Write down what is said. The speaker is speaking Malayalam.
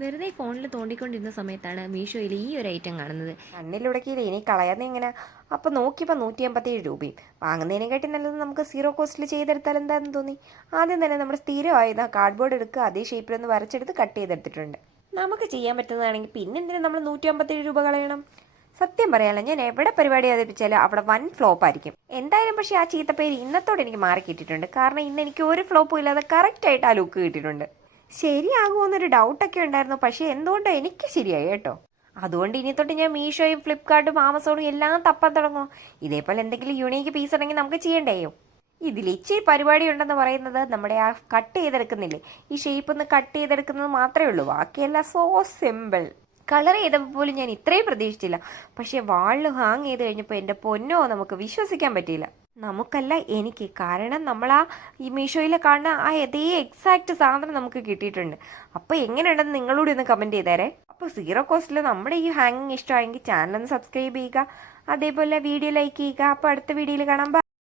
വെറുതെ ഫോണിൽ തോണ്ടിക്കൊണ്ടിരുന്ന സമയത്താണ് മീഷോയിൽ ഈ ഒരു ഐറ്റം കാണുന്നത്. കണ്ണിലുടക്കിയില്ല, ഇനി കളയാതെ എങ്ങനെ? അപ്പോൾ നോക്കിയപ്പോൾ 157 രൂപയും. വാങ്ങുന്നതിനെക്കാട്ടി നല്ലത് നമുക്ക് സീറോ കോസ്റ്റിൽ ചെയ്തെടുത്താൽ എന്താണെന്ന് തോന്നി. ആദ്യം തന്നെ നമ്മൾ സ്ഥിരമായത് കാർഡ്ബോർഡ് എടുക്കുക, അതേ ഷേപ്പിലൊന്ന് വരച്ചെടുത്ത് കട്ട് ചെയ്തെടുത്തിട്ടുണ്ട്. നമുക്ക് ചെയ്യാൻ പറ്റുന്നതാണെങ്കിൽ പിന്നെ എന്തിനാ നമ്മൾ 157 രൂപ കളയണം? സത്യം പറയാനല്ല, ഞാൻ എവിടെ പരിപാടി അവതരിപ്പിച്ചാലും അവിടെ വൻ ഫ്ലോപ്പ് ആയിരിക്കും. എന്തായാലും പക്ഷേ ആ ചീത്തപ്പേര് ഇന്നത്തോടെ എനിക്ക് മാറി കിട്ടിയിട്ടുണ്ട്. കാരണം ഇന്ന് എനിക്ക് ഒരു ഫ്ലോപ്പും ഇല്ലാതെ കറക്റ്റായിട്ട് ആ ലുക്ക് കിട്ടിയിട്ടുണ്ട്. ശരിയാകുമെന്നൊരു ഡൗട്ടൊക്കെ ഉണ്ടായിരുന്നു, പക്ഷേ എന്തുകൊണ്ടോ എനിക്ക് ശരിയായി കേട്ടോ. അതുകൊണ്ട് ഇനി തൊട്ട് ഞാൻ മീഷോയും ഫ്ലിപ്കാർട്ടും ആമസോണും എല്ലാം തപ്പാൻ തുടങ്ങും. ഇതേപോലെ എന്തെങ്കിലും യുണീക്ക് പീസ് ഉണ്ടെങ്കിൽ നമുക്ക് ചെയ്യണ്ടേയോ. ഇതിൽ ഇച്ചിരി പരിപാടി ഉണ്ടെന്ന് പറയുന്നത് നമ്മുടെ ആ കട്ട് ചെയ്തെടുക്കുന്നില്ലേ, ഈ ഷേപ്പ് ഒന്ന് കട്ട് ചെയ്തെടുക്കുന്നത് മാത്രമേ ഉള്ളൂ. ബാക്കിയെല്ലാം സോ സിമ്പിൾ. കളർ ചെയ്തപ്പോൾ പോലും ഞാൻ ഇത്രയും പ്രതീക്ഷിച്ചില്ല. പക്ഷേ വാളിൽ ഹാങ് ചെയ്ത് കഴിഞ്ഞപ്പോൾ എൻ്റെ പൊന്നോ, നമുക്ക് വിശ്വസിക്കാൻ പറ്റിയില്ല. നമുക്കല്ല, എനിക്ക്. കാരണം നമ്മൾ ഈ മീഷോയിൽ കാണുന്ന ആ അതേ എക്സാക്റ്റ് സാധനം നമുക്ക് കിട്ടിയിട്ടുണ്ട്. അപ്പോൾ എങ്ങനെയുണ്ടെന്ന് നിങ്ങളൂടെ ഒന്ന് കമൻറ്റ് ചെയ്തേരെ. അപ്പോൾ സീറോ കോസ്റ്റിൽ നമ്മുടെ ഈ ഹാങ്ങിങ് ഇഷ്ടമായെങ്കിൽ ചാനൽ ഒന്ന് സബ്സ്ക്രൈബ് ചെയ്യുക, അതേപോലെ വീഡിയോ ലൈക്ക് ചെയ്യുക. അപ്പോൾ അടുത്ത വീഡിയോയിൽ കാണാം. ബൈ.